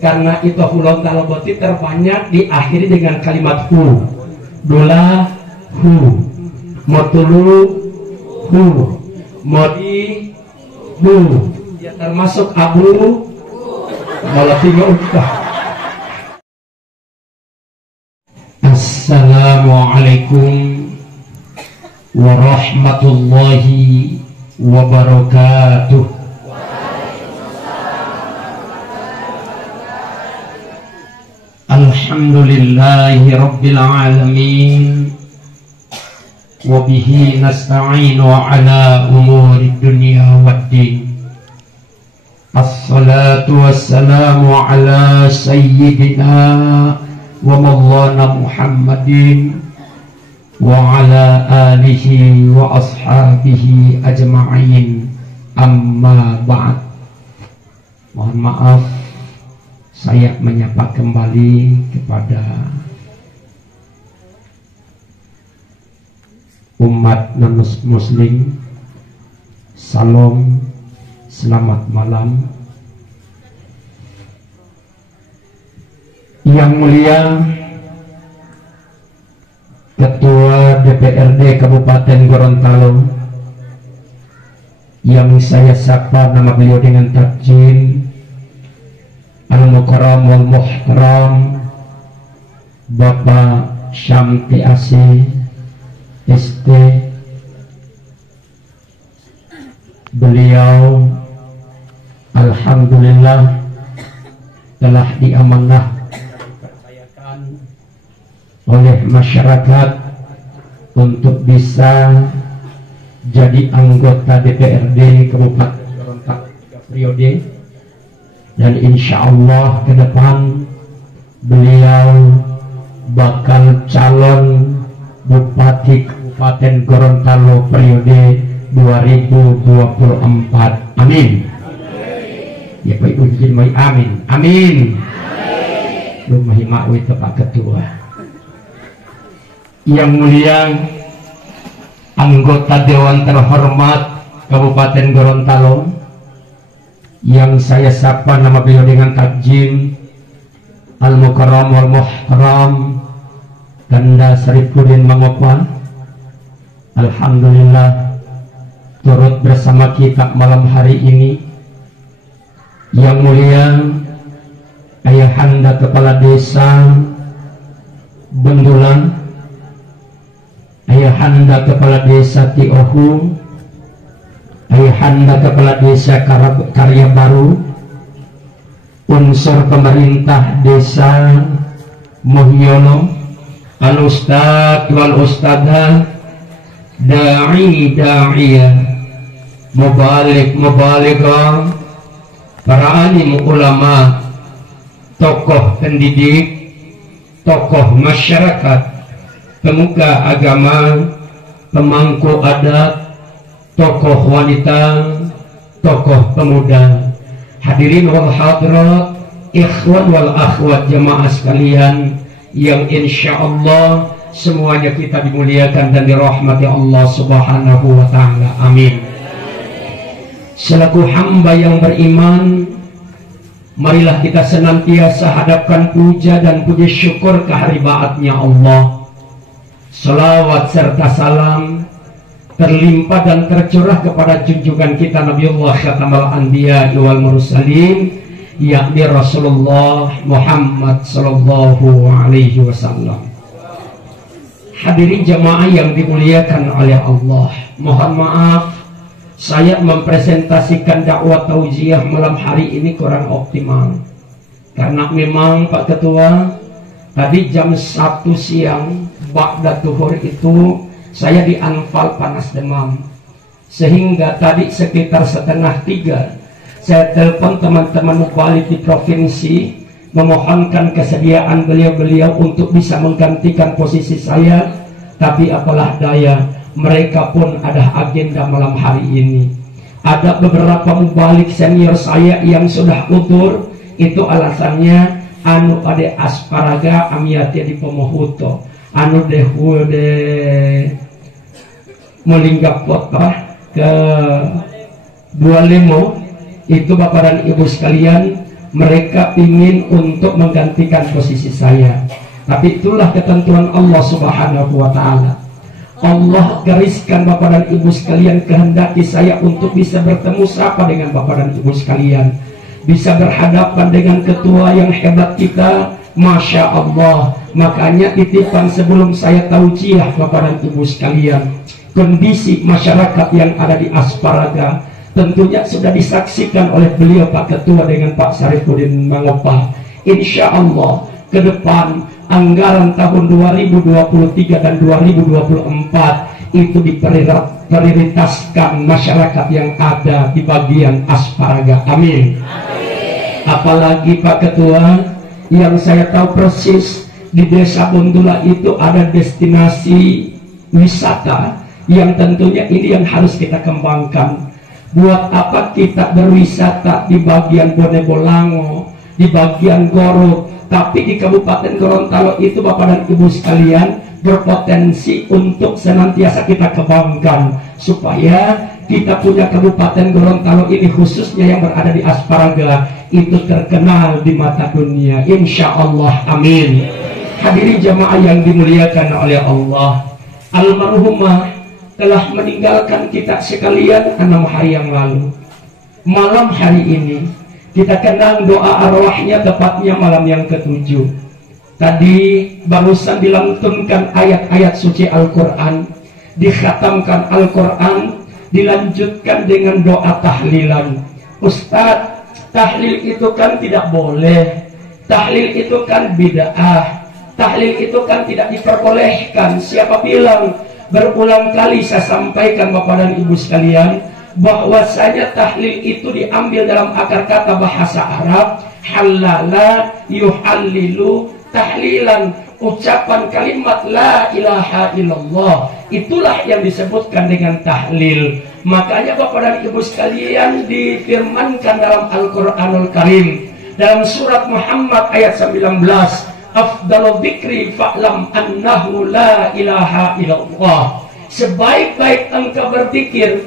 karena itu hulon taloboti terbanyak diakhiri dengan kalimat hu. Dula hu, motulu hu, modi hu, ya termasuk abu malah tiga udah. Assalamualaikum warahmatullahi wabarakatuh. Alhamdulillahi rabbil alamin, wa bihi nasta'inu ala umuri dunya waddin. Assalatu wassalamu ala sayyidina wa maulana Muhammadin wa ala alihi wa ashabihi ajma'in, amma ba'd. Mohon maaf, saya menyapa kembali kepada umat non-muslim. Salam, selamat malam. Yang mulia Ketua DPRD Kabupaten Gorontalo, yang saya sapa nama beliau dengan takjil Al-Mukarram wal Muhtaram, Bapak Syamti Asih ST. Beliau alhamdulillah telah diamanah oleh masyarakat untuk bisa jadi anggota DPRD Kabupaten Gorontalo 3 periode, dan insya Allah ke depan beliau bakal calon Bupati Kabupaten Gorontalo periode 2024. Amin. Ya Pak Ibu izin mai amin. Amin. Rumah himak itu Pak Ketua. Yang mulia anggota Dewan Terhormat Kabupaten Gorontalo, yang saya sapa nama beliau dengan takjil Al-Mukarram wal Muhtaram Ganda Sarifudin Mangopa, alhamdulillah turut bersama kita malam hari ini. Yang mulia Ayahanda Kepala Desa Bendulan, Ayahanda Kepala Desa Tiohu, Ayahanda Kepala Desa Karya Baru, unsur pemerintah Desa Muhyono, Al-Ustadz wal Ustadzah, Da'i-Da'iyah, Mubalik-Mubaligah, para alim ulama, tokoh pendidik, tokoh masyarakat, pemuka agama, pemangku adat, tokoh wanita, tokoh pemuda, hadirin wal hadirat, ikhwan wal akhwat jamaah sekalian, yang insya Allah semuanya kita dimuliakan dan dirahmati Allah Subhanahu wa ta'ala. Amin. Selaku hamba yang beriman, marilah kita senantiasa hadapkan puja dan puji syukur kehadiratnya Allah. Salawat serta salam terlimpah dan tercurah kepada junjungan kita Nabiullah Khatamal Anbiya wal Mursalin, yakni Rasulullah Muhammad sallallahu alaihi wasallam. Hadirin jamaah yang dimuliakan oleh Allah, mohon maaf saya mempresentasikan dakwah taujiah malam hari ini kurang optimal, karena memang Pak Ketua tadi jam 1 siang ba'da zuhur itu saya di Anfal panas demam, sehingga tadi sekitar 2:30 saya telepon teman-teman mubalik di provinsi memohonkan kesediaan beliau-beliau untuk bisa menggantikan posisi saya, tapi apalah daya, mereka pun ada agenda malam hari ini. Ada beberapa mubalik senior saya yang sudah utur, itu alasannya anu pada asparaga amiati di pemohuto, anu dehude melingkap kota ke 25. Itu Bapak dan Ibu sekalian, mereka ingin untuk menggantikan posisi saya. Tapi itulah ketentuan Allah Subhanahu wa Ta'ala. Allah gariskan Bapak dan Ibu sekalian, kehendaki saya untuk bisa bertemu sapa dengan Bapak dan Ibu sekalian, bisa berhadapan dengan ketua yang hebat kita. Masya Allah. Makanya titipan sebelum saya taujiah Bapak dan Ibu sekalian, kondisi masyarakat yang ada di Asparaga tentunya sudah disaksikan oleh beliau Pak Ketua dengan Pak Syarifuddin Mangopah. Insya Allah ke depan anggaran tahun 2023 dan 2024 itu diprioritaskan masyarakat yang ada di bagian Asparaga. Amin. Apalagi Pak Ketua, yang saya tahu persis di Desa Bondula itu ada destinasi wisata yang tentunya ini yang harus kita kembangkan. Buat apa kita berwisata di bagian Bonebolango, di bagian Goro, tapi di Kabupaten Gorontalo itu Bapak dan Ibu sekalian berpotensi untuk senantiasa kita kembangkan supaya kita punya Kabupaten Gorontalo ini khususnya yang berada di Asparaga itu terkenal di mata dunia. Insya Allah. Amin. Hadirin jamaah yang dimuliakan oleh Allah, almarhumah telah meninggalkan kita sekalian 6 hari yang lalu. Malam hari ini kita kenang doa arwahnya, tepatnya malam yang ke-7. Tadi barusan dilantunkan ayat-ayat suci Al-Quran, dikhatamkan Al-Quran, dilanjutkan dengan doa tahlilan. Ustadz, tahlil itu kan tidak boleh, tahlil itu kan bid'ah, tahlil itu kan tidak diperbolehkan. Siapa bilang? Berulang kali saya sampaikan Bapak dan Ibu sekalian, bahwasanya tahlil itu diambil dalam akar kata bahasa Arab, halala yuhallilu tahlilan, ucapan kalimat la ilaha illallah, itulah yang disebutkan dengan tahlil. Makanya Bapak dan Ibu sekalian difirmankan dalam Al-Quranul Karim dalam surat Muhammad ayat 19, afdalu dzikri fa'lam annahu la ilaha illallah. Sebaik-baik engkau berzikir,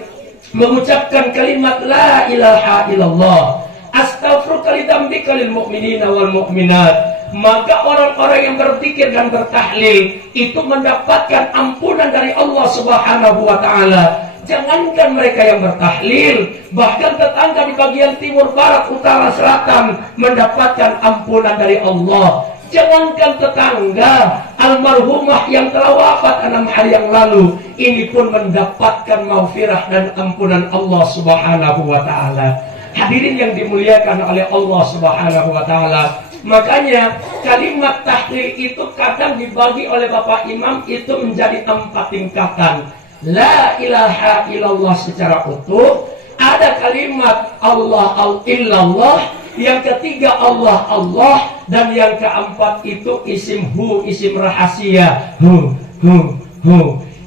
mengucapkan kalimat la ilaha illallah, astaghfiruka lidzambika lil mu'minina wal mu'minat, maka orang-orang yang berzikir dan bertahlil itu mendapatkan ampunan dari Allah Subhanahu wa Ta'ala. Jangankan mereka yang bertahlil, bahkan tetangga di bagian timur, barat, utara, selatan mendapatkan ampunan dari Allah. Jangankan tetangga, almarhumah yang telah wafat 6 hari yang lalu ini pun mendapatkan maghfirah dan ampunan Allah Subhanahu wa Ta'ala. Hadirin yang dimuliakan oleh Allah Subhanahu wa Ta'ala, makanya kalimat tahlil itu kadang dibagi oleh Bapak Imam itu menjadi 4 tingkatan. La ilaha illallah secara utuh, ada kalimat Allah illallah, yang ketiga Allah Allah, dan yang keempat itu isim hu, isim rahasia hu.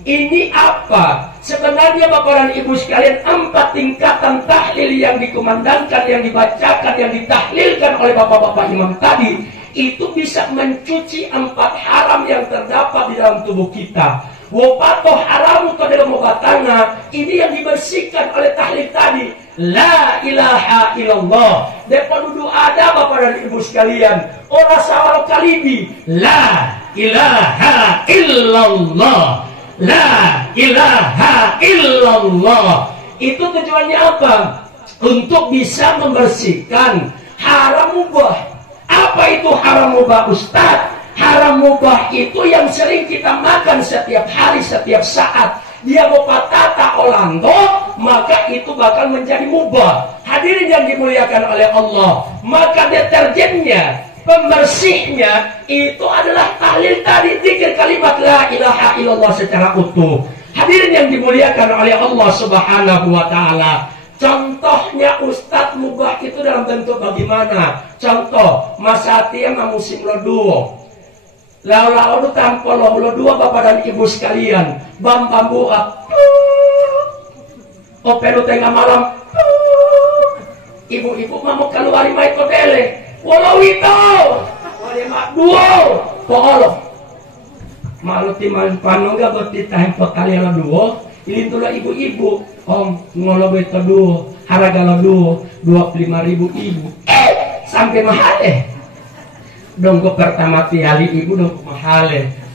Ini apa? Sebenarnya Bapak dan Ibu sekalian 4 tingkatan tahlil yang dikumandangkan, yang dibacakan, yang ditahlilkan oleh Bapak-Bapak Imam tadi itu bisa mencuci 4 haram yang terdapat di dalam tubuh kita. Wapatoh haram itu dalam obatana, ini yang dibersihkan oleh tahlil tadi. La ilaha illallah. Depan duduk ada Bapak dan Ibu sekalian, orang sawal kalibi, la ilaha illallah, la ilaha illallah. Itu tujuannya apa? Untuk bisa membersihkan haram mubah. Apa itu haram mubah, Ustaz? Haram mubah itu yang sering kita makan setiap hari, setiap saat. Dia mau patata olando, maka itu bakal menjadi mubah. Hadirin yang dimuliakan oleh Allah, maka deterjennya, pembersihnya itu adalah tahlil tadi, zikir kalimat la ilaha illallah secara utuh. Hadirin yang dimuliakan oleh Allah Subhanahu wa Ta'ala, contohnya Ustadz mubah itu dalam bentuk bagaimana? Contoh, masatiya musim loduo. Lau-lau tanpa lo dua Bapak dan Ibu sekalian, bam-bam buat opelu tengah malam, ibu-ibu mau keluar mai kotele, walau itu oleh mak duo polo malu timal panu gak berti tahem potali lo duo, ini tulah ibu-ibu om ngolo beto duo, harga lo duo 25.000 ibu. sampai mahal dongko pertama tiali ibu dongko mahal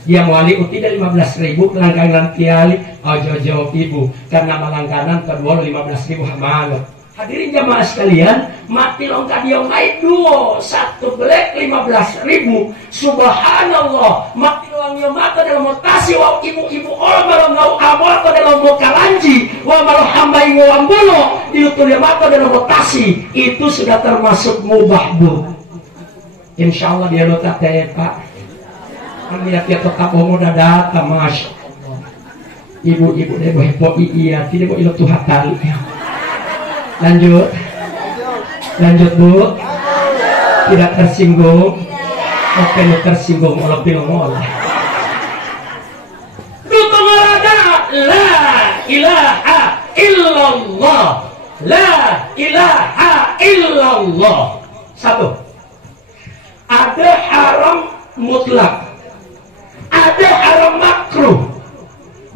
yang wali uti dari 15.000 langganan tiali ojo jawab ibu karena malangkanan kedua 15.000 hamal. Hadirin jamaah sekalian, mati longkak dia main duo satu belek 15.000. Subhanallah, mati longkak mata dalam mutasi wa ibu-ibu orang malam ngau amal atau dalam mukalanji wa malam hamba ingo ambulo diutul mata dalam mutasi itu sudah termasuk mubah bu. Insya Allah dia letak pak. Kami dia tetap mau datang masya Allah. Ibu-ibu deh boh iya tidak mau ilu tuh hatali. Lanjut bu, tidak tersinggung. Oke, lu tersinggung oleh pilih la ilaha illallah, la ilaha illallah. Satu, ada haram mutlak, ada haram makruh.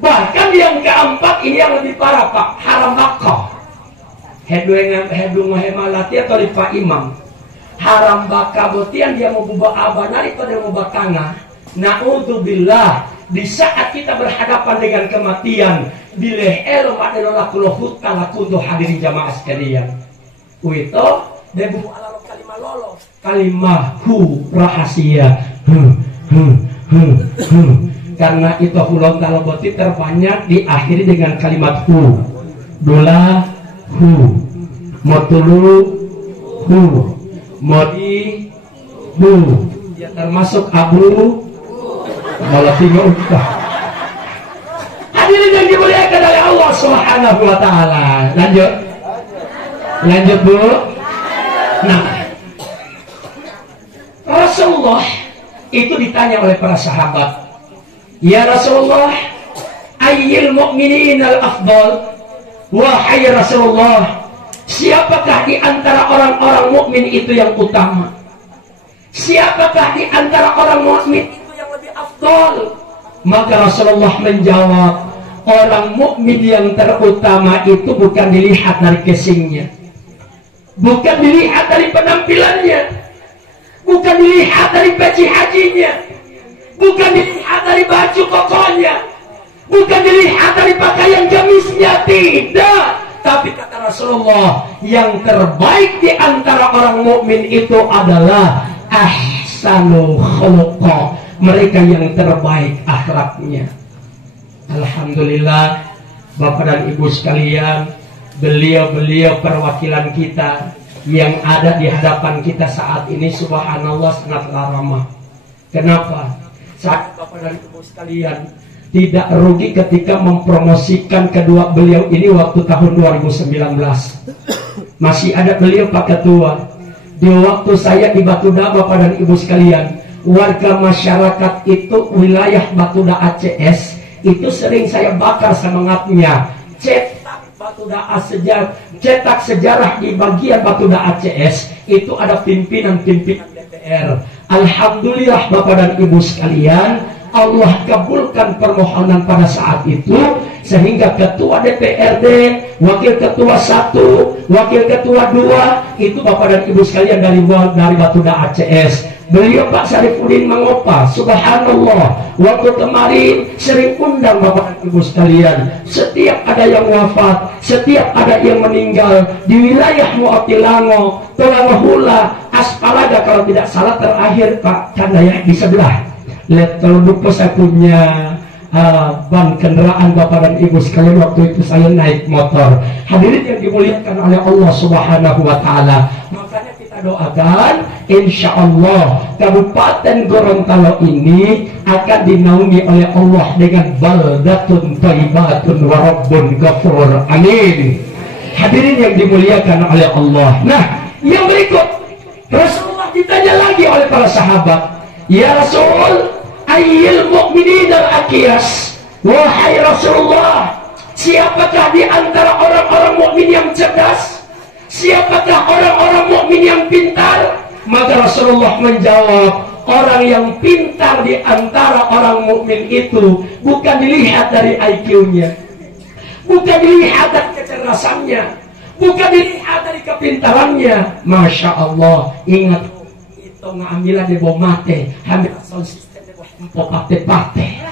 Bahkan yang keempat ini yang lebih parah pak, haram makkah. Hedung malati atau lipa imam haram baka botian dia mau buba abanari pada mau bakanga. Naudzubillah, di saat kita berhadapan dengan kematian bileh elo madelola kulohut talaku untuk hadirin jamaah sekalian. Wito debu alalo kalimah lolo kalimah rahasia karena itu hulon taloboti terbanyak diakhiri dengan kalimat dola motulu modi ya termasuk abu malatingo hadirin yang dimuliakan oleh Allah Subhanahu wa taala. Lanjut bu. Nah, Rasulullah itu ditanya oleh para sahabat, ya Rasulullah, ayyil mu'minin al-afdal. Wahai Rasulullah, siapakah di antara orang-orang mukmin itu yang utama? Siapakah di antara orang mukmin itu yang lebih afdal? Maka Rasulullah menjawab, orang mukmin yang terutama itu bukan dilihat dari casingnya, bukan dilihat dari penampilannya, bukan dilihat dari peci hajinya, bukan dilihat dari baju kokonya, bukan dilihat dari pakaian gamisnya, tidak. Tapi kata Rasulullah, yang terbaik di antara orang mukmin itu adalah ahsanu khuluqa, mereka yang terbaik akhlaknya. Alhamdulillah, Bapak dan Ibu sekalian, beliau-beliau perwakilan kita yang ada di hadapan kita saat ini, subhanallah sangatlah ramah. Kenapa? Saat Bapak dan Ibu sekalian tidak rugi ketika mempromosikan kedua beliau ini waktu tahun 2019. Masih ada beliau Pak Ketua. Di waktu saya di Batuda, Bapak dan Ibu sekalian, warga masyarakat itu wilayah Batuda ACS itu sering saya bakar semangatnya. Cetak sejarah di bagian Batuda ACS itu ada pimpinan-pimpinan DPR. Alhamdulillah Bapak dan Ibu sekalian, Allah kabulkan permohonan pada saat itu sehingga ketua DPRD, wakil ketua 1, wakil ketua 2 itu Bapak dan Ibu sekalian dari Batuda ACS. Beliau Pak Syarifuddin Mangopa, subhanallah, waktu kemarin sering undang Bapak dan Ibu sekalian. Setiap ada yang wafat, setiap ada yang meninggal di wilayah Muatilango, Tolangahula, Aspalaga kalau tidak salah terakhir Pak Candaya di sebelah. Lihat kalau lupa saya punya ban kendaraan Bapak dan Ibu sekalian waktu itu saya naik motor. Hadirin yang dimuliakan oleh Allah Subhanahu wa taala. Makanya kita doakan insya Allah Kabupaten Gorontalo ini akan dinaungi oleh Allah dengan baldatun thayyibatun wa rabbun ghafur. Amin. Hadirin yang dimuliakan oleh Allah. Nah, yang berikut Rasulullah ditanya lagi oleh para sahabat, ya Rasul, ayyil mu'minin al-aqiyas. Wahai Rasulullah, siapakah di antara orang-orang mukmin yang cerdas? Siapakah orang-orang mukmin yang pintar? Maka Rasulullah menjawab, orang yang pintar di antara orang mukmin itu bukan dilihat dari IQ-nya, bukan dilihat dari kecerdasannya, bukan dilihat dari kepintarannya. Masya Allah, ingat itu ngambil di bawah mate, ambil sound system di bawah pate-pate.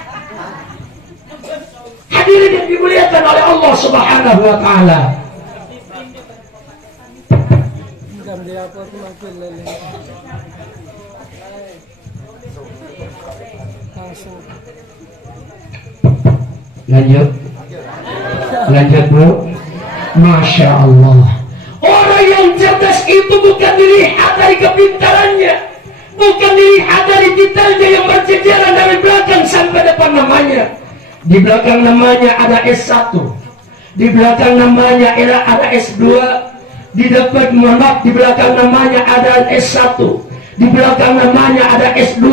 Hadirin yang dimuliakan oleh Allah Subhanahu wa Ta'ala. Lanjut Bu. Masya Allah, orang yang cerdas itu bukan dilihat dari kepintarannya, bukan dilihat dari detailnya yang berjejeran dari belakang sampai depan namanya. Di belakang namanya ada S1, di belakang namanya ada S2, di depan di belakang namanya ada S1, di belakang namanya ada S2,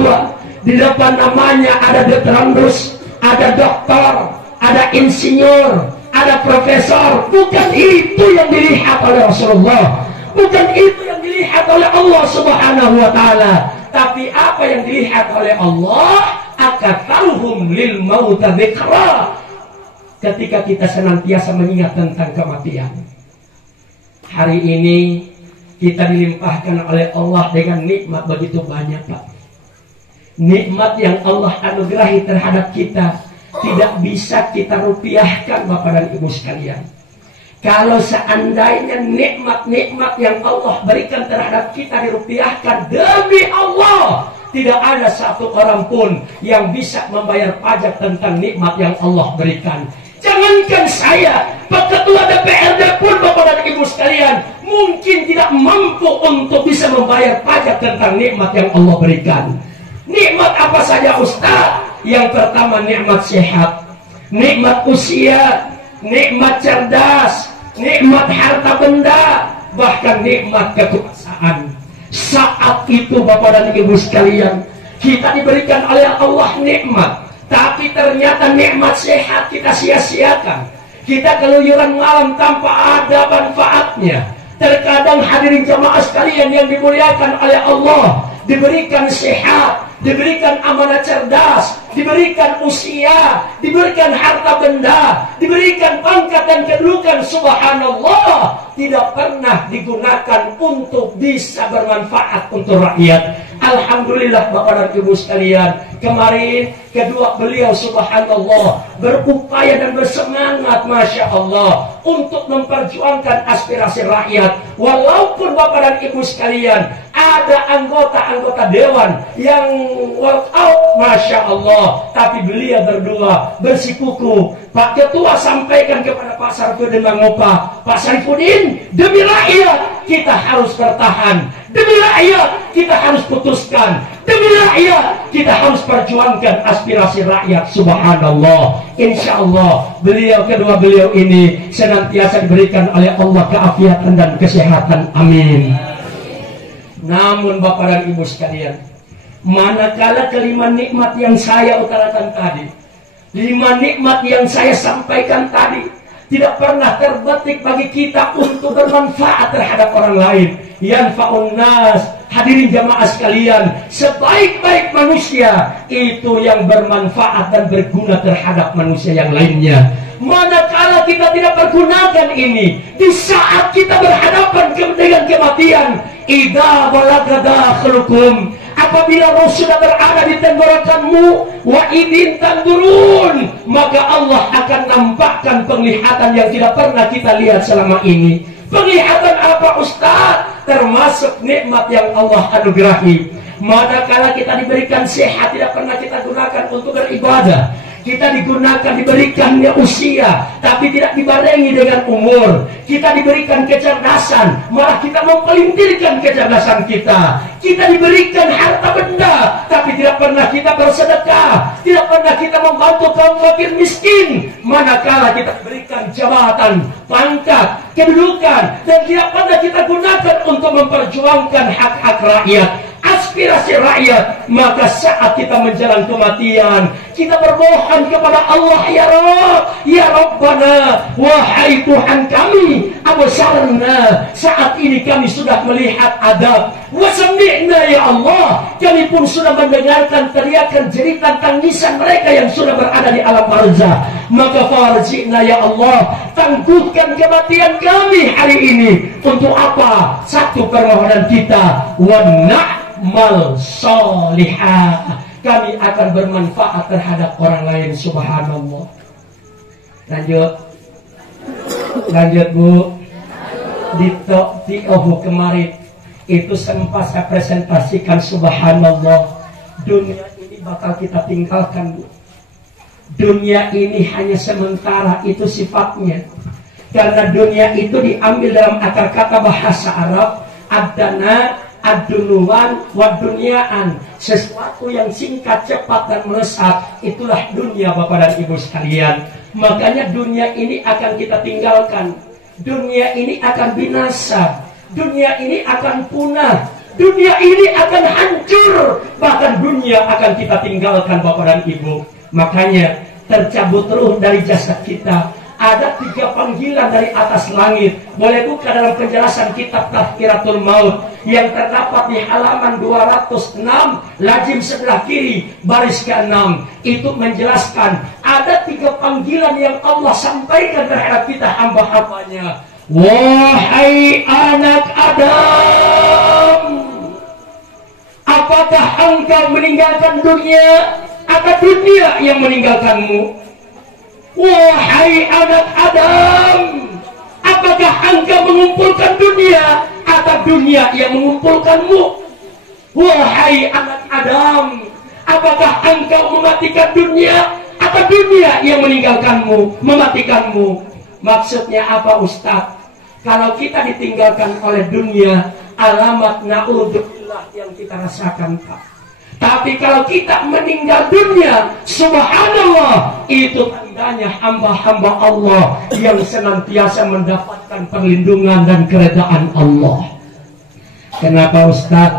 di depan namanya ada doktorandus, ada doktor, ada insinyur, ada profesor. Bukan itu yang dilihat oleh Rasulullah, bukan itu yang dilihat oleh Allah Subhanahu wa Ta'ala. Tapi apa yang dilihat oleh Allah? Akatsaruhum lil mauta dzikra. Ketika kita senantiasa mengingat tentang kematian. Hari ini kita dilimpahkan oleh Allah dengan nikmat begitu banyak, Pak. Nikmat yang Allah anugerahi terhadap kita tidak bisa kita rupiahkan, Bapak dan Ibu sekalian. Kalau seandainya nikmat-nikmat yang Allah berikan terhadap kita dirupiahkan, demi Allah, tidak ada satu orang pun yang bisa membayar pajak tentang nikmat yang Allah berikan. Jangankan saya, Pak Ketua DPRD pun, Bapak dan Ibu sekalian, mungkin tidak mampu untuk bisa membayar pajak tentang nikmat yang Allah berikan. Nikmat apa saja, Ustaz? Yang pertama nikmat sehat, nikmat usia, nikmat cerdas, nikmat harta benda, bahkan nikmat kekuasaan. Saat itu Bapak dan Ibu sekalian, kita diberikan oleh Allah nikmat, tapi ternyata nikmat sehat kita sia-siakan. Kita keluyuran malam tanpa ada manfaatnya. Terkadang hadirin jamaah sekalian yang dimuliakan oleh Allah, diberikan sehat, diberikan amanah cerdas, diberikan usia, diberikan harta benda, diberikan pangkat dan kedudukan, subhanallah, tidak pernah digunakan untuk bisa bermanfaat untuk rakyat. Alhamdulillah Bapak dan Ibu sekalian, kemarin kedua beliau subhanallah berupaya dan bersemangat, Masya Allah, untuk memperjuangkan aspirasi rakyat. Walaupun Bapak dan Ibu sekalian ada anggota-anggota dewan yang walk out, Masya Allah, tapi beliau berdua bersikukuh. Pak Ketua sampaikan kepada Pak Sarifudin Mangopa, Pak Sarifudin, demi rakyat kita harus bertahan, demi rakyat kita harus putuskan, demi rakyat kita harus perjuangkan aspirasi rakyat. Subhanallah. Insya Allah kedua beliau ini senantiasa diberikan oleh Allah keafiatan dan kesehatan. Amin. Namun Bapak dan Ibu sekalian, manakala kelima nikmat yang saya utarakan tadi, 5 nikmat yang saya sampaikan tadi tidak pernah terbetik bagi kita untuk bermanfaat terhadap orang lain. Yanfa'un nas, hadirin jamaah sekalian, sebaik-baik manusia itu yang bermanfaat dan berguna terhadap manusia yang lainnya. Manakala kita tidak pergunakan ini di saat kita berhadapan dengan kematian, idza balagha dakhlukum, apabila roh sudah berada di tenggorokanmu, wa idin tandurun, maka Allah akan nampakkan penglihatan yang tidak pernah kita lihat selama ini. Penglihatan apa, Ustaz? Termasuk nikmat yang Allah anugerahi. Manakala kita diberikan sehat, tidak pernah kita gunakan untuk beribadah. Kita diberikannya usia, tapi tidak dibarengi dengan umur. Kita diberikan kecerdasan, malah kita mempelintirkan kecerdasan kita. Kita diberikan harta benda, tapi tidak pernah kita bersedekah, tidak pernah kita membantu kaum fakir miskin. Manakala kita diberikan jabatan, pangkat, kedudukan, dan tidak pernah kita gunakan untuk memperjuangkan hak-hak rakyat. aspirasi rakyat. Maka saat kita menjelang kematian, kita bermohon kepada Allah, ya Rabb, ya Rabbana, wahai Tuhan kami, absarna, saat ini kami sudah melihat adab, wa sami'na ya Allah, kami pun sudah mendengarkan teriakan jeritan tangisan mereka yang sudah berada di alam barzah. Maka farji'na ya Allah, tangguhkan kematian kami hari ini. Untuk apa? Satu permohonan kita, wa na'mal sholihah, kami akan bermanfaat terhadap orang lain. Subhanallah. Lanjut Bu. Di Ohu kemarin itu sempat saya presentasikan, subhanallah, dunia ini bakal kita tinggalkan Bu. Dunia ini hanya sementara, itu sifatnya. Karena dunia itu diambil dalam akar kata bahasa Arab, ad-dana, ad-dunuan, wad-dunyaan, sesuatu yang singkat, cepat, dan melesat. Itulah dunia Bapak dan Ibu sekalian. Makanya dunia ini akan kita tinggalkan. Dunia ini akan binasa. Dunia ini akan punah. Dunia ini akan hancur. Bahkan dunia akan kita tinggalkan Bapak dan Ibu. Makanya tercabut ruh dari jasad kita. Ada 3 panggilan dari atas langit. Boleh buka dalam penjelasan kitab Tazkiratul Maut yang terdapat di halaman 206, lajim sebelah kiri, baris ke-6. Itu menjelaskan ada 3 panggilan yang Allah sampaikan terhadap kita hamba-hambanya. Wahai anak Adam, apakah engkau meninggalkan dunia atau dunia yang meninggalkanmu? Wahai anak Adam, apakah engkau mengumpulkan dunia atau dunia yang mengumpulkanmu? Wahai anak Adam, apakah engkau mematikan dunia atau dunia yang meninggalkanmu, mematikanmu? Maksudnya apa Ustaz? Kalau kita ditinggalkan oleh dunia, alamat na'udzubillah yang kita rasakan Pak. Tapi kalau kita meninggal dunia, subhanallah, itu tandanya hamba-hamba Allah yang senantiasa mendapatkan perlindungan dan keredaan Allah. Kenapa Ustaz?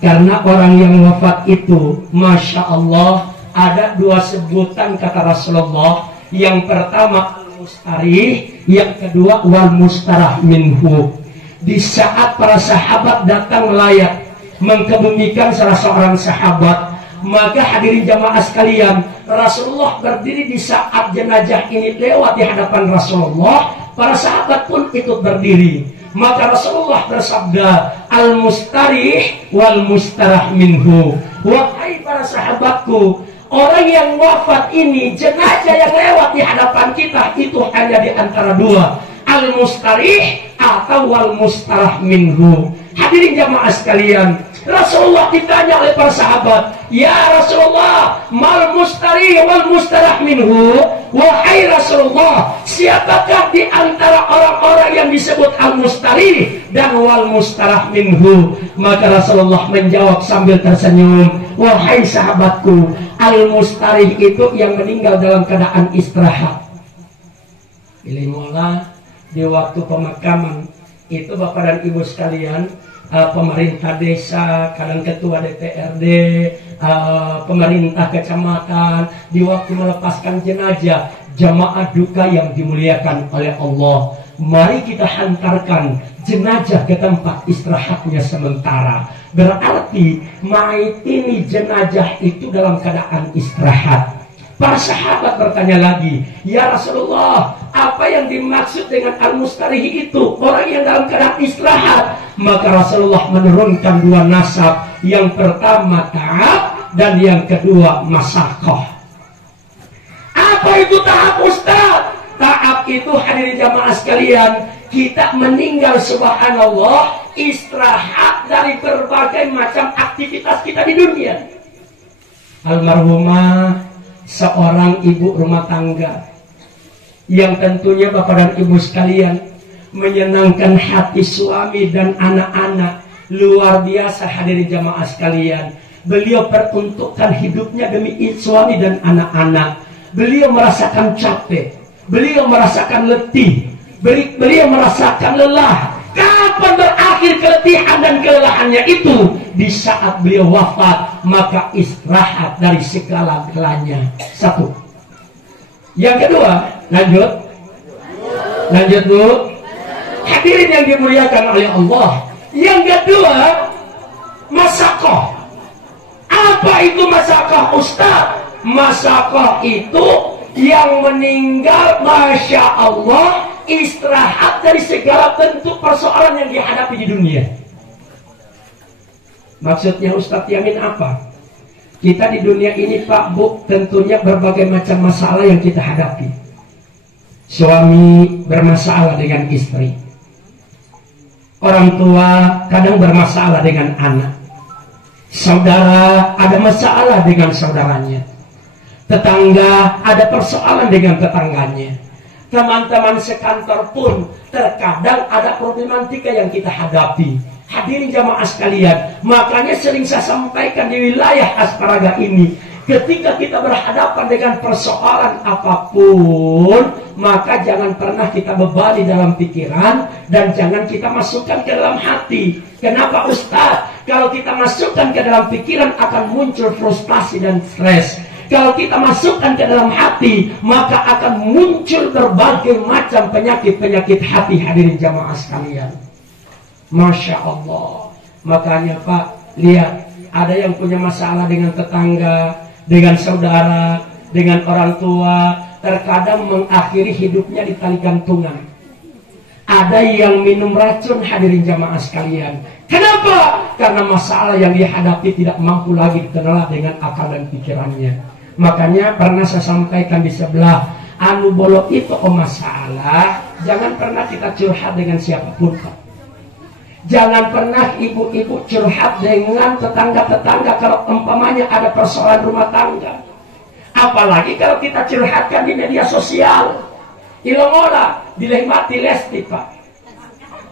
Karena orang yang wafat itu, Masya Allah, ada 2 sebutan kata Rasulullah. Yang pertama al-mustarih, yang kedua wal mustarah minhu. Di saat para sahabat datang melayat mengkebumikan salah seorang sahabat, maka hadirin jamaah sekalian, Rasulullah berdiri di saat jenazah ini lewat di hadapan Rasulullah. Para sahabat pun ikut berdiri. Maka Rasulullah bersabda, al-mustarih wal mustarah minhu. Wahai para sahabatku, orang yang wafat ini, jenazah yang lewat di hadapan kita itu hanya di antara 2, al-mustarih atau wal mustarah minhu. Hadirin jamaah sekalian, Rasulullah ditanya oleh para sahabat, ya Rasulullah, mal mustarih wal mustarah minhu. Wahai Rasulullah, siapakah di antara orang-orang yang disebut al-mustarih dan wal mustarah minhu? Maka Rasulullah menjawab sambil tersenyum, wahai sahabatku, al-mustarih itu yang meninggal dalam keadaan istirahat. Bila mula di waktu pemakaman itu Bapak dan Ibu sekalian, pemerintah desa, kadang ketua DPRD, pemerintah kecamatan, di waktu melepaskan jenazah, jamaah duka yang dimuliakan oleh Allah, mari kita hantarkan jenazah ke tempat istirahatnya sementara. Berarti mayit ini, jenazah itu dalam keadaan istirahat. Para sahabat bertanya lagi, ya Rasulullah, apa yang dimaksud dengan al-mustarih itu? Orang yang dalam keadaan istirahat. Maka Rasulullah menurunkan 2 nasab. Yang pertama ta'ab, dan yang kedua masakoh. Apa itu ta'ab Ustaz? Ta'ab itu hadirin jamaah sekalian, kita meninggal subhanallah, istirahat dari berbagai macam aktivitas kita di dunia. Almarhumah seorang ibu rumah tangga yang tentunya Bapak dan Ibu sekalian menyenangkan hati suami dan anak-anak. Luar biasa hadirin jamaah sekalian, beliau peruntukkan hidupnya demi suami dan anak-anak. Beliau merasakan capek, beliau merasakan letih, beliau merasakan lelah. Kapan berakhir keletihan dan kelelahannya itu? di saat beliau wafat, maka istirahat dari segala-galanya. Satu. Yang kedua, lanjut Bu. Hadirin yang dimuliakan oleh Allah. Yang kedua, masakoh. Apa itu masakoh, Ustaz? Masakoh itu yang meninggal, Masya Allah, istirahat dari segala bentuk persoalan yang dihadapi di dunia. Maksudnya Ustaz Yamin apa? Kita di dunia ini Pak Bu, tentunya berbagai macam masalah yang kita hadapi. Suami bermasalah dengan istri, orang tua kadang bermasalah dengan anak, saudara ada masalah dengan saudaranya, tetangga ada persoalan dengan tetangganya, teman-teman sekantor pun terkadang ada problematika yang kita hadapi. Hadirin jamaah sekalian, makanya sering saya sampaikan di wilayah Asparaga ini, ketika kita berhadapan dengan persoalan apapun, maka jangan pernah kita bebani dalam pikiran dan jangan kita masukkan ke dalam hati. Kenapa Ustaz? Kalau kita masukkan ke dalam pikiran akan muncul frustasi dan stres. Kalau kita masukkan ke dalam hati, maka akan muncul berbagai macam penyakit-penyakit hati. Hadirin jamaah sekalian, Masya Allah. Makanya Pak, lihat, ada yang punya masalah dengan tetangga, dengan saudara, dengan orang tua, terkadang mengakhiri hidupnya di tali gantungan. Ada yang minum racun, hadirin jamaah sekalian. Kenapa? Karena masalah yang dihadapi tidak mampu lagi dikelola dengan akal dan pikirannya. Makanya pernah saya sampaikan di sebelah, anu bolok itu masalah, jangan pernah kita curhat dengan siapapun Pak. Jangan pernah ibu-ibu curhat dengan tetangga-tetangga kalau umpamanya ada persoalan rumah tangga. Apalagi kalau kita curhatkan di media sosial. Ilongola dilehmati Lesti Pak.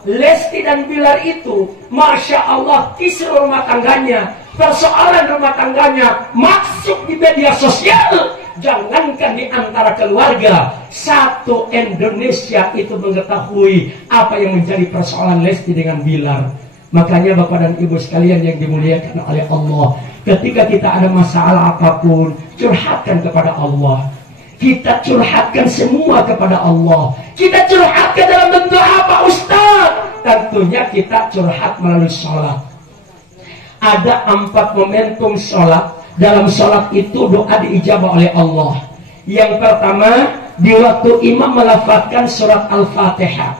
Lesti dan Bilar itu, Masya Allah, kisah rumah tangganya, persoalan rumah tangganya masuk di media sosial. Jangankan di antara keluarga, satu Indonesia itu mengetahui apa yang menjadi persoalan Lesti dengan Bilar. Makanya Bapak dan Ibu sekalian yang dimuliakan oleh Allah, ketika kita ada masalah apapun, curhatkan kepada Allah. Kita curhatkan semua kepada Allah. Kita curhatkan dalam bentuk apa Ustaz? Tentunya kita curhat melalui sholat. Ada 4 momentum sholat. Dalam sholat itu doa diijabah oleh Allah. Yang pertama, di waktu imam melafazkan surat Al-Fatihah.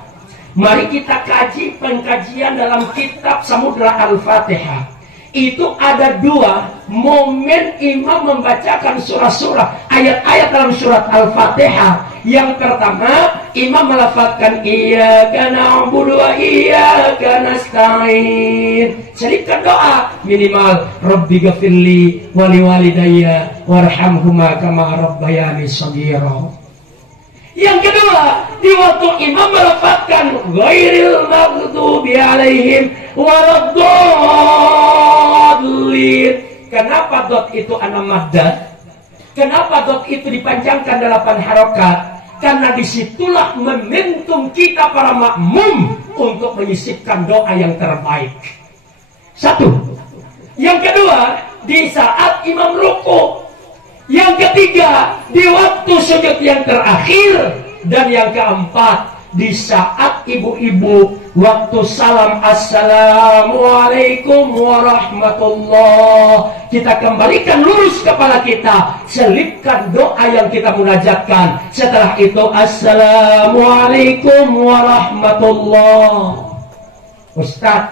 Mari kita kaji pengkajian dalam kitab Samudra Al-Fatihah. Itu ada 2 momen imam membacakan surah-surah, ayat-ayat dalam surat Al-Fatihah. Yang pertama, imam melafazkan iyyaka na'budu wa iyyaka nasta'in. Selipkan doa minimal Rabbi ghafirli wa liwalidayya warhamhuma kama rabbayani shaghira. Yang kedua, di waktu imam melafazkan ghairil maghdubi alaihim waladdallin. Kenapa dot itu ana madad? Kenapa dot itu dipanjangkan 8 harokat? Karena disitulah momentum kita para makmum untuk menyisipkan doa yang terbaik. Satu. Yang kedua, di saat imam ruku. Yang ketiga, di waktu sujud yang terakhir. Dan yang keempat, di saat ibu-ibu waktu salam assalamualaikum warahmatullah, kita kembalikan lurus kepala kita, selipkan doa yang kita munajatkan. Setelah itu assalamualaikum warahmatullah. Ustaz,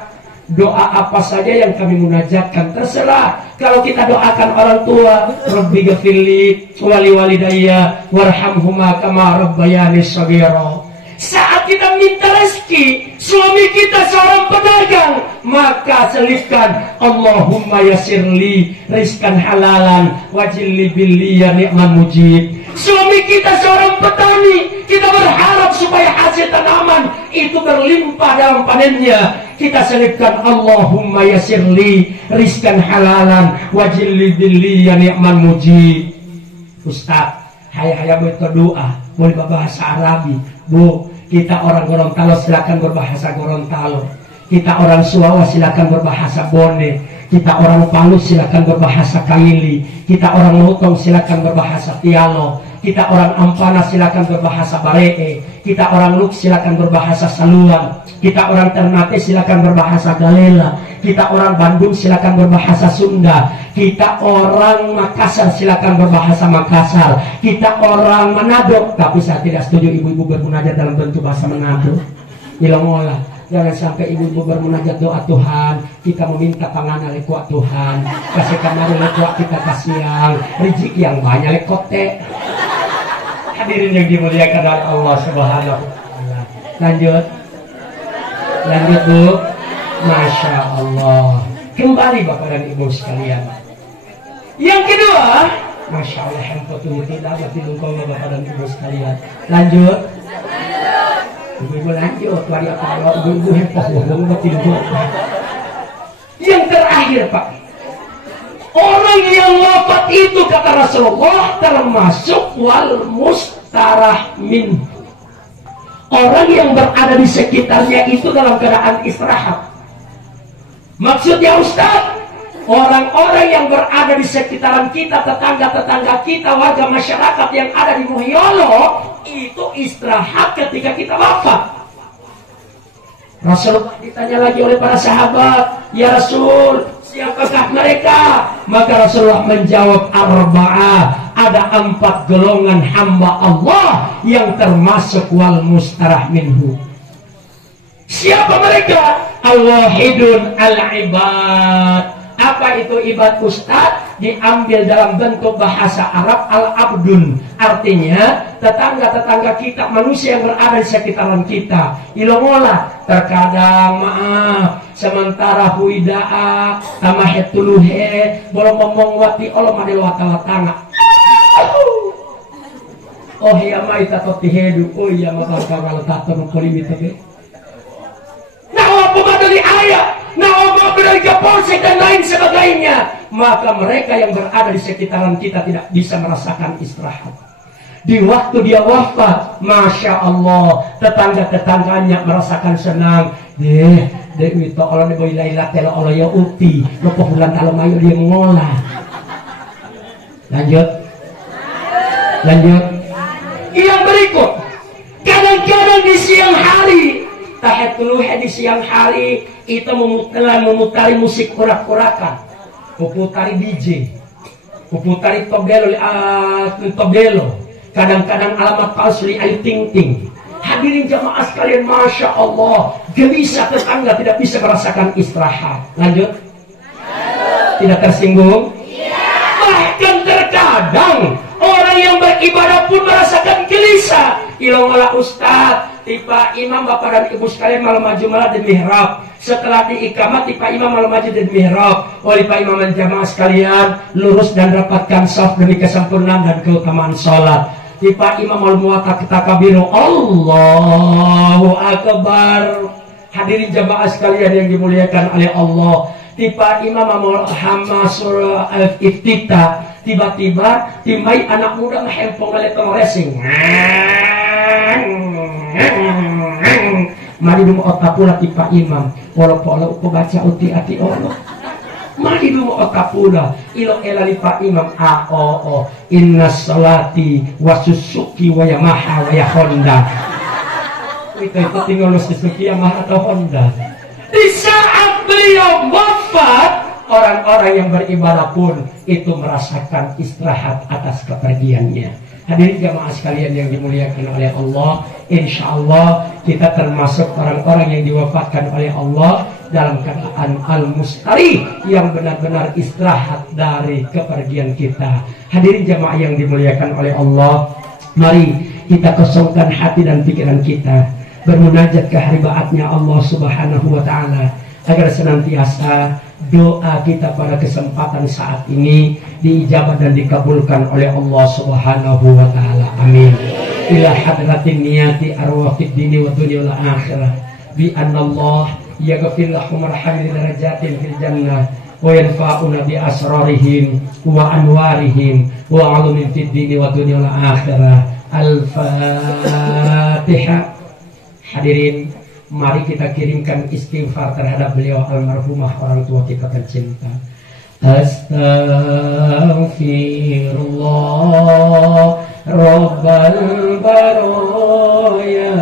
doa apa saja yang kami munajatkan terserah. Kalau kita doakan orang tua, Rabbi ghafirli wa liwalidayya warhamhuma kama rabbayani shaghira. Saat kita minta rezeki, suami kita seorang pedagang, maka selipkan Allahumma yassirli rizqan halalan wajilli billi ya ni'man mujib. Suami kita seorang petani, kita berharap supaya hasil tanaman itu berlimpah dalam panennya. Kita selipkan Allahumma yassirli rizqan halalan wajilli billi ya ni'man mujib. Ustaz, hayah berdoa boleh berbahasa Arabi. Bu, kita orang Gorontalo silakan berbahasa Gorontalo. Kita orang Sulawesi silakan berbahasa Bone. Kita orang Palu silakan berbahasa Kaili. Kita orang Lotong silakan berbahasa Tialo. Kita orang Ampana silakan berbahasa Baree. Kita orang Luk silakan berbahasa Saluan. Kita orang Ternate silakan berbahasa Galela. Kita orang Bandung silakan berbahasa Sunda. Kita orang Makassar silakan berbahasa Makassar. Kita orang Manado, tapi saya tidak setuju ibu-ibu bermunajat dalam bentuk bahasa Manado. Ilongola, jangan sampai ibu-ibu bermunajat doa Tuhan, kita meminta panganan lekuat Tuhan, kasih kamar lekuat kita kasihan, rezeki yang banyak lekote. Hadirin yang dimuliakan oleh Allah Subhanahu wa Ta'ala. Lanjut Bu. Masya Allah. Kembali Bapak dan Ibu sekalian. Yang kedua, Masya Allah, handphone tidak dapat dilungkau Bapak dan Ibu sekalian. Lanjut. Ibu-ibu lanjut, wari apa kalau ibu-ibu handphone dilungkau. Yang terakhir Pak, orang yang wafat itu kata Rasulullah termasuk wal mustarah min. Orang yang berada di sekitarnya itu dalam keadaan istirahat. Maksudnya Ustaz, orang-orang yang berada di sekitaran kita, tetangga-tetangga kita, warga masyarakat yang ada di Muhyolo, itu istirahat ketika kita wafat. Rasulullah ditanya lagi oleh para sahabat, ya Rasul, siapakah mereka? Maka Rasulullah menjawab, arba'ah, ada 4 golongan hamba Allah yang termasuk wal mustarah minhu. Siapa mereka? Al-wahidun al-ibad. Apa itu ibad Ustaz? Diambil dalam bentuk bahasa Arab al-abdun. Artinya tetangga-tetangga kita, manusia yang berada di sekitaran kita. Ilongola, terkadang maaf, sementara huidaa, tamahetuluhe, bolong ngomong wati Allah madil watala-tanga. Oh ya maita totihedu, oh ya mabakawal taton kulimitoke. Dari ayat, dari kapolsek dan lain sebagainya, maka mereka yang berada di sekitaran kita tidak bisa merasakan istirahat. Di waktu dia wafat, Masya Allah, tetangga-tetangganya merasakan senang. Dewi to Allah ne boy laila telo Allah ya uti, lopo bulan alam ayo dia mengolah. Lanjut. Yang berikut, kadang-kadang di siang hari, tahetuh di siang hari itu memutari musik kurak-kurakan, memutari DJ, memutari tobelo, kadang-kadang alamat palsu li Ayu Ting Ting. Hadirin jamaah sekalian, Masya Allah, gelisah tetangga tidak bisa merasakan istirahat. Lanjut. Tidak tersinggung? Bahkan terkadang orang yang beribadah pun merasakan gelisah. Ilongola Ustaz, tiba imam Bapak dan Ibu sekalian malam maju malah di mihrab. Setelah diikamat tiba imam malam maju di mihrab. Oleh Pak Imam dan jamaah sekalian, lurus dan rapatkan shaf demi kesempurnaan dan keutamaan sholat. Tiba imam malam muatak takabiru, Allahu Akbar. Hadirin jamaah sekalian yang dimuliakan oleh Allah. Tiba imam hamasul al-iftitah. Tiba-tiba timai anak muda ngehempong ngeletong racing. Mari dulu otak pula tipa imam, walaupun Allah uko baca uti ati Allah. Mari dulu otak pula ilo elali pa imam inna salati wasusuki wa Yamaha wa ya Honda. Itu tinggal Suzuki Yamaha atau Honda. Di saat beliau wafat, orang-orang yang beribadah pun itu merasakan istirahat atas kepergiannya. Hadirin jamaah sekalian yang dimuliakan oleh Allah, insya Allah kita termasuk orang-orang yang diwafatkan oleh Allah dalam keadaan al-mustari, yang benar-benar istirahat dari kepergian kita. Hadirin jamaah yang dimuliakan oleh Allah, mari kita kosongkan hati dan pikiran kita, bermunajat ke haribaatnya Allah Subhanahu wa Ta'ala, agar senantiasa doa kita pada kesempatan saat ini diijabah dan dikabulkan oleh Allah Subhanahu wa Ta'ala. Amin. Ila hadratin niyati arwahid dini wa dunya wal akhirah bi anna Allah yaghfir lahum warhamni darajatin fil jannah wa yanfa'una bi asrarihim wa anwarihim wa alumin fid dini wa dunya wal akhirah. Al-Fatihah. Hadirin, mari kita kirimkan istighfar terhadap beliau almarhumah orang tua kita tercinta. Astaghfirullah Rabbal baraya.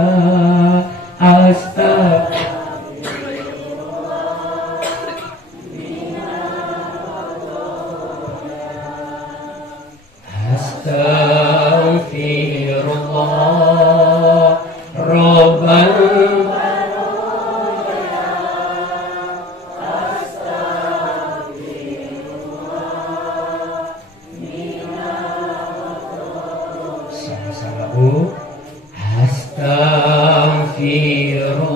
Astaghfirullah Rabbal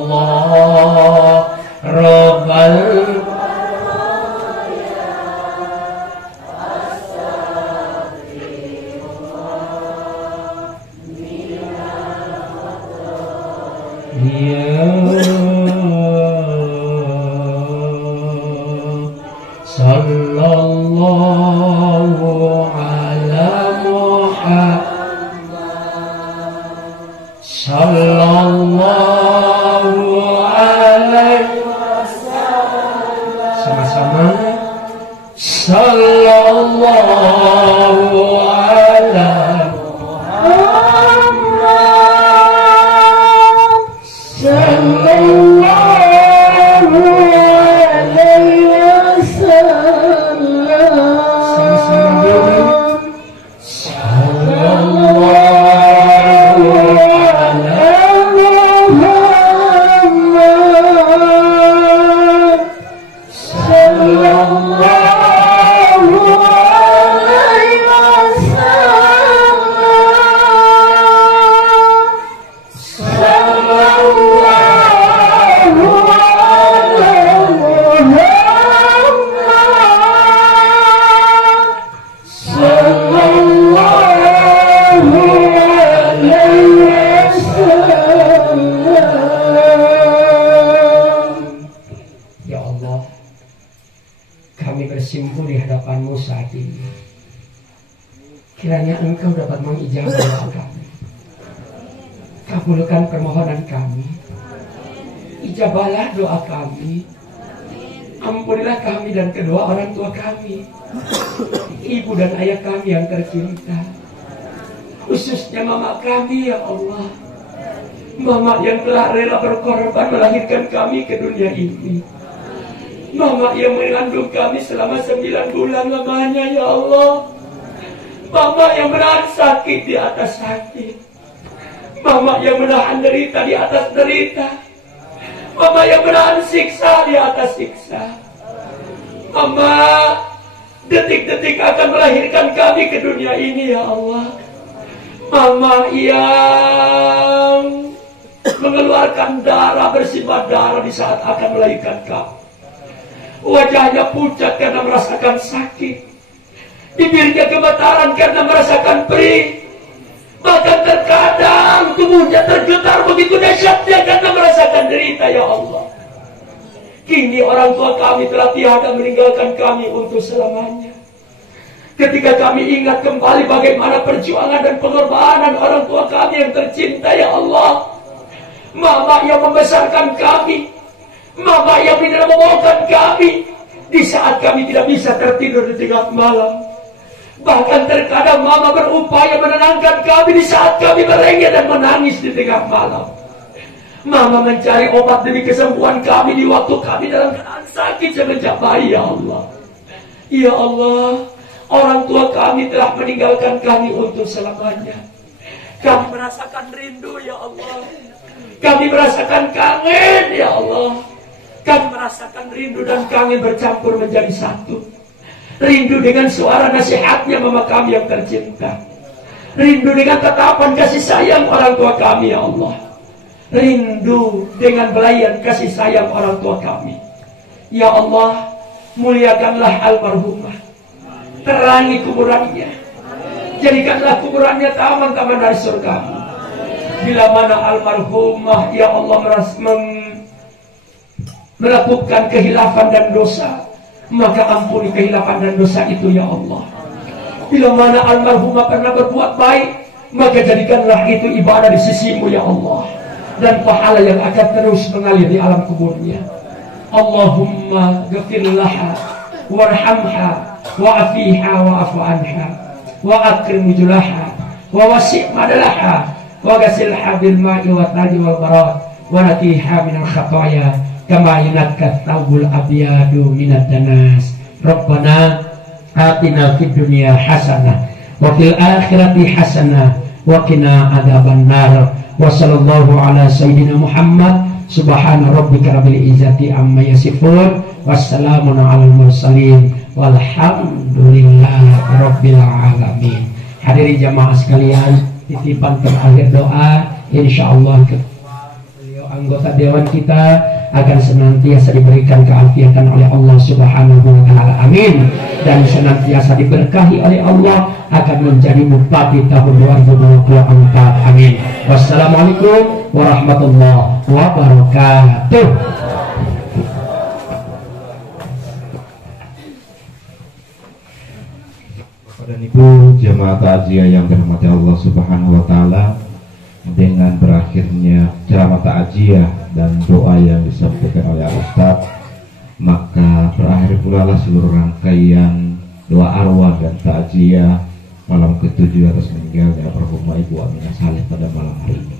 Astaghfirullah Rabbal Ya Sallallahu ala Muhammad Sallallahu alaihi wasallam. Sama-sama. Sallallahu ala Muhammad Sallallahu alaihi wasallam. Sama-sama. Kiranya Engkau dapat mengijabah doa kami, kabulkan permohonan kami, ijabahlah doa kami, ampunilah kami dan kedua orang tua kami, ibu dan ayah kami yang tercinta, khususnya mama kami ya Allah, mama yang telah rela berkorban melahirkan kami ke dunia ini, mama yang mengandung kami selama 9 bulan lamanya ya Allah. Mama yang menahan sakit di atas sakit, mama yang menahan derita di atas derita, mama yang menahan siksa di atas siksa, mama detik-detik akan melahirkan kami ke dunia ini ya Allah. Mama yang mengeluarkan darah, bersimbah darah di saat akan melahirkan kami, wajahnya pucat karena merasakan sakit, bibirnya gemetaran karena merasakan perih, bahkan terkadang tubuhnya tergetar begitu dahsyatnya karena merasakan derita ya Allah. Kini orang tua kami telah tiada meninggalkan kami untuk selamanya. Ketika kami ingat kembali bagaimana perjuangan dan pengorbanan orang tua kami yang tercinta ya Allah, mama yang membesarkan kami, mama yang tidak membawakan kami di saat kami tidak bisa tertidur di tengah malam. Bahkan terkadang mama berupaya menenangkan kami di saat kami merengek dan menangis di tengah malam. Mama mencari obat demi kesembuhan kami di waktu kami dalam keadaan sakit semenjak bayi ya Allah. Ya Allah, orang tua kami telah meninggalkan kami untuk selamanya. Kami merasakan rindu ya Allah. Kami merasakan kangen ya Allah. Kami merasakan rindu dan kangen bercampur menjadi satu. Rindu dengan suara nasihatnya mama kami yang tercinta. Rindu dengan tatapan kasih sayang orang tua kami ya Allah. Rindu dengan belayan kasih sayang orang tua kami. Ya Allah, muliakanlah almarhumah, terangi kuburannya, jadikanlah kuburannya taman-taman dari surga. Bila mana almarhumah ya Allah melakukan kehilafan dan dosa, maka ampuni kehilafan dan dosa itu ya Allah. Bila mana almarhumah pernah berbuat baik, maka jadikanlah itu ibadah di sisimu ya Allah, dan pahala yang akan terus mengalir di alam kuburnya. Allahumma ghafir laha warhamha wa'afiha wa'afu anha wa akrim nuzulaha wa wasi' madalaha wa ghasilha bil ma'i wa thalji wal barad wa natiha minal khataya kama yunakkat thawbul abyadu minad danas. Rabbana atina fid dunya hasanah wa fil akhirati hasanah wa qina adzaban nar. Wa sallallahu ala sayyidina Muhammad. Subhana rabbika rabbil izzati amma yasifun. Wassalamun alal mursalin walhamdulillahi rabbil alamin. Hadirin jamaah sekalian, titipan terakhir doa, insyaallah beliau anggota dewan kita akan senantiasa diberikan keafiatan oleh Allah Subhanahu wa taala. Amin. Dan senantiasa diberkahi oleh Allah akan menjadi bupati tahun 2024. Amin. Wassalamualaikum warahmatullahi wabarakatuh. Dan Ibu jemaah takziah yang dirahmati Allah Subhanahu wa taala, dengan berakhirnya ceramah takziah dan doa yang disampaikan oleh Ustaz, maka berakhir pula lah seluruh rangkaian doa arwah dan takziah malam ke-7 atas meninggalnya almarhumah Ibu Aminah Saleh pada malam hari ini.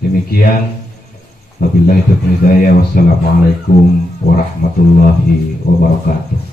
Demikian, wabillahi taufiq hidayah. Wassalamualaikum warahmatullahi wabarakatuh.